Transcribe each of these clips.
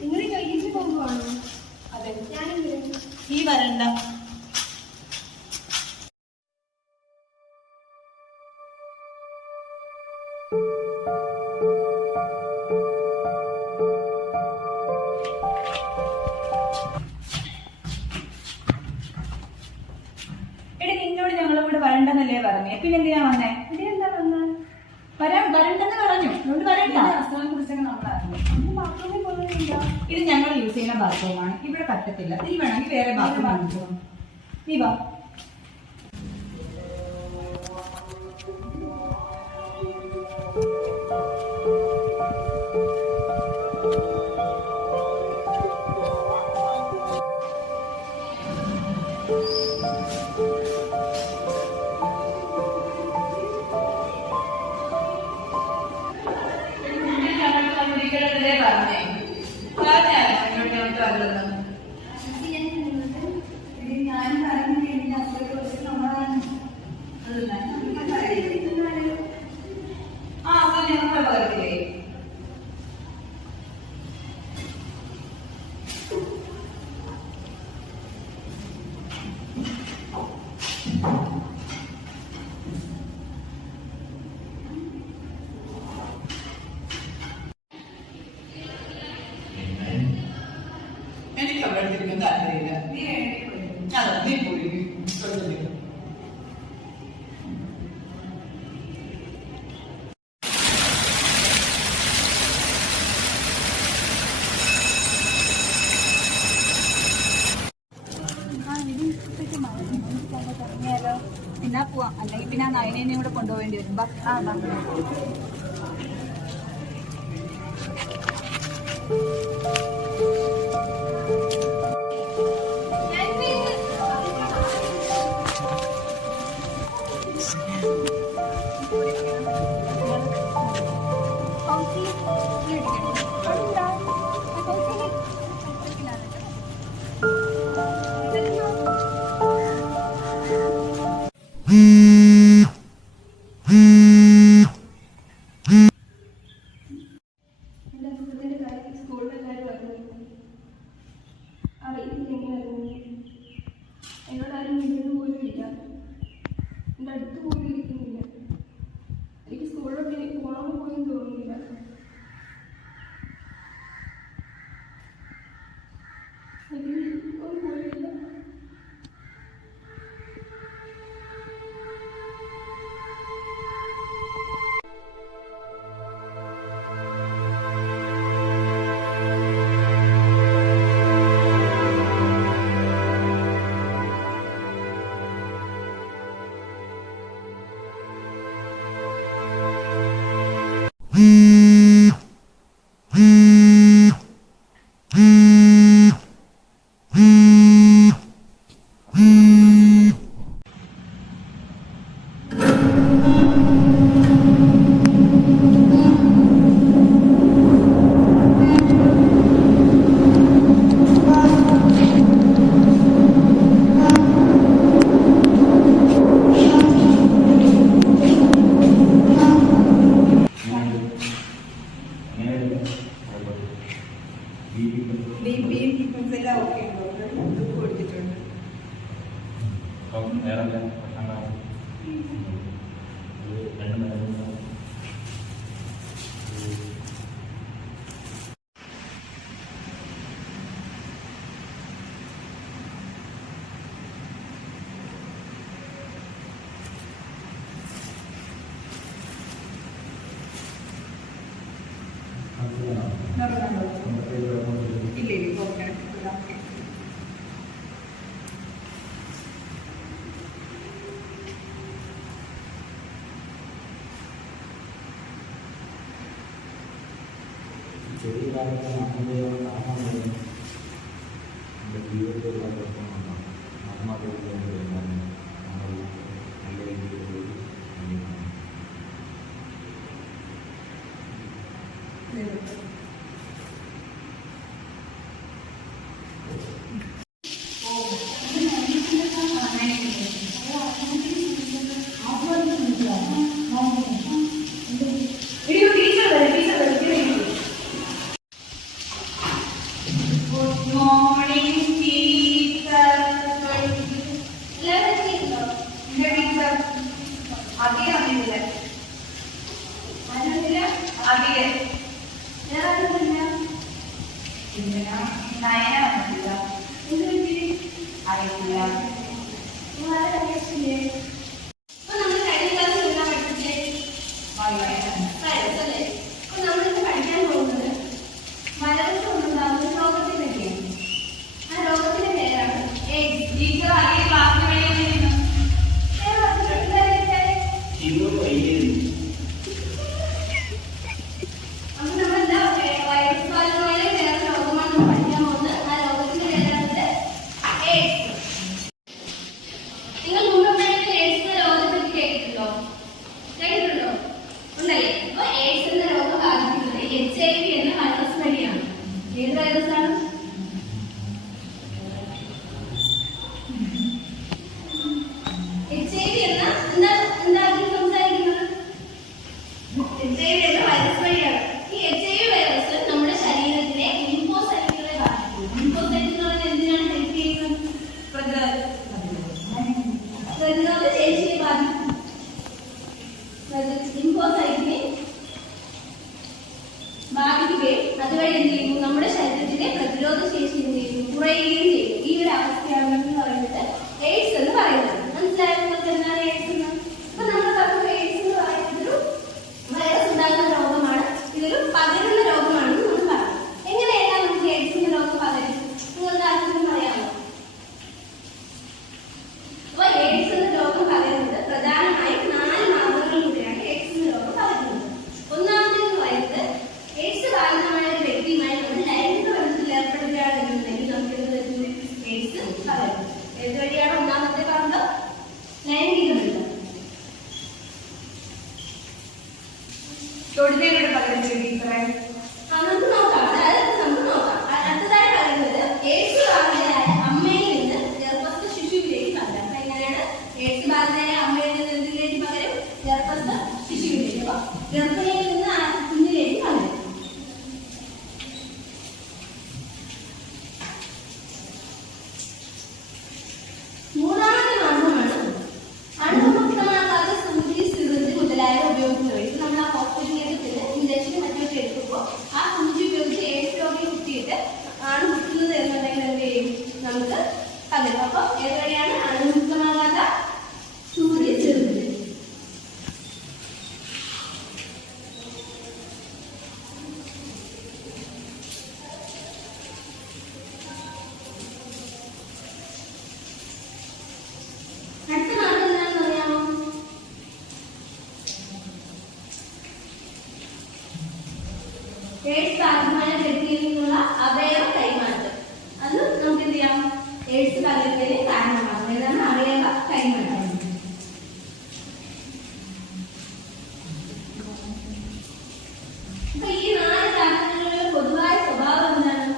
നിങ്ങൾ കഴിഞ്ഞിട്ട് പോകുവാണോ? അതെ, ഞാനും ഈ വരണ്ട. എടി നിന്നോട് ഞങ്ങളിവിടെ വരണ്ടെന്നല്ലേ പറഞ്ഞേ, പിന്നെ എന്തിനാ വന്നേ? എന്താ വന്നാൽ വരണ്ടെന്ന് പറഞ്ഞു, അതുകൊണ്ട് വരണ്ട. അസുഖം കുറിച്ചൊക്കെ നമ്മളറിഞ്ഞു. ബാത്റൂമിൽ പോകുന്നില്ല. ഇത് ഞങ്ങൾ യൂസ് ചെയ്യുന്ന ബാത്റൂമാണ്, ഇവിടെ പറ്റത്തില്ല. നീ വേണമെങ്കിൽ വേറെ ബാത്റൂം വാങ്ങിച്ചോ. നീ വാ. എനിക്ക് അവിടെ എടുത്തിരിക്കാൻ താല്പര്യമില്ല. നീ പോയി എന്നാ പോവാം. അല്ലെങ്കിൽ പിന്നെ ആ നയനേനെയും കൂടെ കൊണ്ടുപോകേണ്ടി വരും. എന്നോടാരും വീട്ടിൽ പോലും ഇല്ല. എൻ്റെ അടുത്ത് പോലും ഇരിക്കുന്നില്ല. എനിക്ക് സ്കൂളിലൊക്കെ പോകണമെന്ന് പോലും തോന്നുന്നില്ല. ഒരു പോയില്ല. ഇല്ല ഓക്കെ. ചെറിയ കാലത്ത് നമ്മുടെ ജീവിതത്തിലുള്ള പ്രശ്നങ്ങളാണ് ആത്മാക്കളുടെ നമ്മൾ നല്ല രീതിയിൽ അതുവഴി എന്ത് ചെയ്യുന്നു, നമ്മുടെ ശരീരത്തിന്റെ പ്രതിരോധ ശേഷി എന്ത് ചെയ്യുന്നു, കുറയുകയും ചെയ്യും. ഈ ഒരു അവസ്ഥയാണ് എന്ന് പറയുന്നത് എയ്ഡ്സ് എന്ന് പറയുന്നത്. മനസ്സിലായോ നിങ്ങൾക്ക് എന്താണ് എയ്ഡ്സ് എന്ന്? അപ്പൊ നമ്മൾ പറഞ്ഞു എയ്ഡ്സ് എന്ന് പറയുന്നത് ഒരു വൈറസ് ഉണ്ടാകുന്ന രോഗമാണ്, ഇതൊരു പകരുന്ന രോഗമാണെന്ന് നമ്മൾ പറഞ്ഞു. എങ്ങനെയാണ് നമുക്ക് എയ്ഡ്സ് എന്ന രോഗം പകരും? നിങ്ങൾക്ക് ആർക്കെങ്കിലും അറിയാമോ? അപ്പൊ എയ്ഡ്സ് എന്ന രോഗം പകരുന്നത് പ്രധാനമായും 4 മാർഗങ്ങളിലൂടെയാണ് എയ്ഡ്സ് എന്ന രോഗം പകരുന്നത്. ഒന്നാമത്തേന്ന് പറയുന്നത് എയ്ഡ്സ് ബാധിതമായ ഒരു വ്യക്തിയുമായി നമ്മൾ ലൈംഗിക ബന്ധത്തിൽ ഏർപ്പെടുകയാണെന്നുണ്ടെങ്കിൽ നമുക്ക് എന്ത് വരുന്നത്? എയ്ഡ്സ് പകരും. ഏത് വഴിയാണ് ഒന്നാമത്തെ പറഞ്ഞത്? ലൈംഗിക ബന്ധം. തൊടുതേനോട് പകരം ടീച്ചറെ നമുക്ക് നോക്കാം. അതായത് നമുക്ക് നോക്കാം. അടുത്തതായി പറയുന്നത് എയ്ഡ്സ് ബാധിതയായ അമ്മയിൽ നിന്ന് ഗർഭസ്ഥ ശിശുവിലേക്ക് പകരാം. അപ്പൊ എങ്ങനെയാണ് എയ്ഡ്സ് ബാധിതയായ അമ്മയിൽ നിന്ന് എന്തിലേക്ക് പകരും? ഗർഭസ്ഥ ശിശുവിലേക്ക്. അപ്പൊ ഗർഭിണിയിൽ നിന്ന് ആ കുഞ്ഞിലേക്ക് പകരും. മൂന്നാമത്തെ മാർഗമാണ് അണുവിമുക്തമാകാത്ത സൂചി, സിറിഞ്ച് മുതലായവ ഉപയോഗിക്കുന്നത്. ഇത് നമ്മൾ ആ ഹോസ്പിറ്റലിലേക്ക് ഇഞ്ചക്ഷൻ മറ്റൊക്കെ എടുക്കുമ്പോൾ ആ സൂചി ഉപയോഗിച്ച് എയ്ഡ്സ് രോഗിയെ കുത്തിയിട്ട് ആണ് കുത്തുന്നത് എന്നുണ്ടെങ്കിൽ എന്ത് ചെയ്യും? നമുക്ക് പകരും. അപ്പൊ ഏത് വഴിയാണ് അണുവിമുക്തമാകാത്ത സൂചി, സിറിഞ്ച്. അടുത്ത മാർഗം എന്താണെന്ന് അറിയാമോ? എയ്ഡ്സ് ബാധിതമായ വ്യക്തിയിൽ നിന്നുള്ള അവയവ കൈമാറ്റം. അത് നമുക്ക് എന്ത് ചെയ്യാം? എയ്ഡ്സ് പകരുന്നതിന് കാരണമാകും. ഏതാണ്? അവയവ കൈമാറ്റം. അപ്പൊ ഈ 4 കാരണങ്ങളുടെ പൊതുവായ സ്വഭാവം എന്താണ്?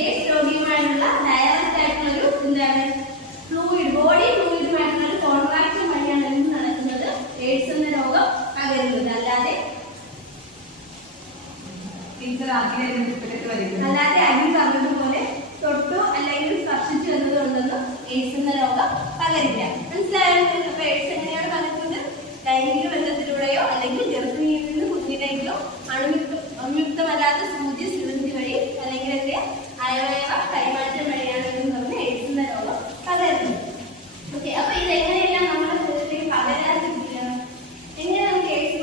എയ്ഡ്സ് രോഗിയുമായുള്ള ഡയറക്റ്റ് ആയിട്ടുള്ള ഒരു എന്താണ് ഫ്ലൂയിഡ്, ബോഡി ഫ്ലൂയിഡുമായിട്ടുള്ള ഒരു കോൺട്രാക്ഷൻ വഴിയാണ് എന്ത് നടക്കുന്നത്? എയ്ഡ്സ് എന്ന രോഗം പകരുന്നത്. അല്ലാതെ ടീച്ചർ വരുന്നത് അല്ലാതെ അഗ്നി പറഞ്ഞതുപോലെ തൊട്ടോ അല്ലെങ്കിൽ സ്പർശിച്ചു എന്നതുകൊണ്ടൊന്നും എയ്ഡ്സ് എന്ന രോഗം പകരില്ല. മനസ്സിലായോ? അപ്പൊ എയ്ഡ്സ് എങ്ങനെയാണ് പകരുന്നത്? ലൈംഗിക ബന്ധത്തിലൂടെയോ അല്ലെങ്കിൽ ഗർഭിണിയിൽ നിന്ന് കുഞ്ഞിലേക്കോ അണുയുക്തമല്ലാത്ത സൂചി, സിറിഞ്ച് വഴി അല്ലെങ്കിൽ എന്റെ അവയവ കൈമാറ്റം വഴിയാണ് എന്ന് പറഞ്ഞ് എയ്ഡ്സ് എന്ന രോഗം പകരുന്നത്. ഓക്കെ, അപ്പൊ ഇതെങ്ങനെയെല്ലാം നമ്മുടെ ശരീരത്തിലേക്ക് പകരാതിരിക്കുക? എങ്ങനെ നമുക്ക് എയ്ഡ്സ്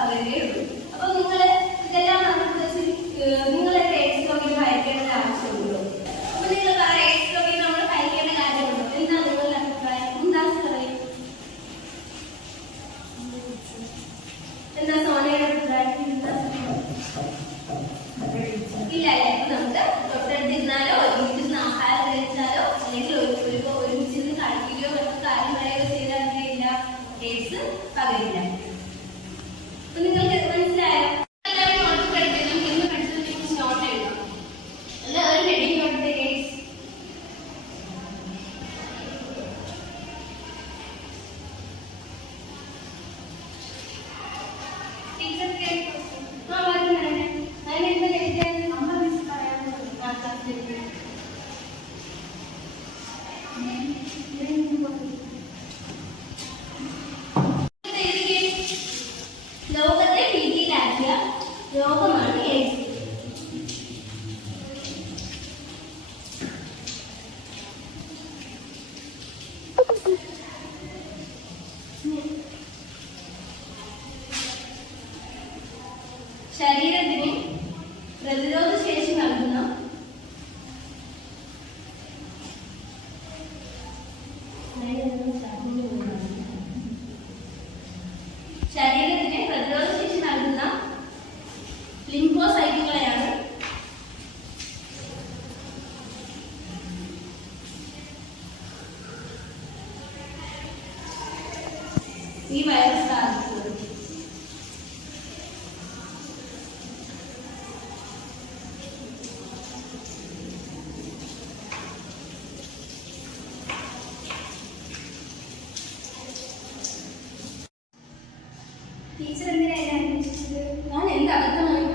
പകരുകയുള്ളൂ. അപ്പൊ നിങ്ങൾ ഇതെല്ലാം നമുക്ക് നിങ്ങൾ എയ്ഡ്സ് രോഗിയെ അയക്കേണ്ട ആവശ്യമുണ്ടോ? അപ്പൊ നിങ്ങൾ എയ്ഡ്സ് രോഗിയെ നമ്മൾ അയക്കേണ്ട കാര്യമുണ്ടോ? എന്താ നിങ്ങളുടെ അഭിപ്രായം? മുംതാസ് പറയും. എന്താ സോനയുടെ അഭിപ്രായം? ഇല്ല അല്ലേ? അപ്പൊ നമുക്ക് തൊട്ടടുത്തിരുന്നാലോ ഒരുമിച്ചിരുന്ന് ആഹാരം കഴിച്ചാലോ അല്ലെങ്കിൽ ഒരുമിച്ചിരുന്ന് കളിക്കുകയോ മറ്റു കാര്യം പറയുകയോ ചെയ്താൽ എന്തില്ല, എയ്ഡ്സ് പകരില്ല. അപ്പൊ നിങ്ങൾക്ക് മനസ്സിലായോ? എല്ലാവരും നോട്ട് പഠിക്കണം. ഇന്ന് പഠിച്ചത് നോട്ട് എഴുതാം. എല്ലാവരും ഹെഡിങ് നോട്ട് എയ്ഡ്സ്. ടീച്ചർ ലോകത്തെ ഭീതിയിലാക്കിയ രോഗമാണ് എയ്ഡ്സ്. ശരീരത്തിന് പ്രതിരോധ ശേഷി നൽകുന്ന ശരീരത്തിന് പ്രതിരോധ ശേഷി നൽകുന്ന ലിംഫോസൈറ്റുകളെയാണ് ഈ വൈറസ് ബാധിക്കുന്നത്. ടീച്ചർ എന്തിനാണ് അന്വേഷിച്ചത്? ഞാൻ എന്ത് അബദ്ധമാണ്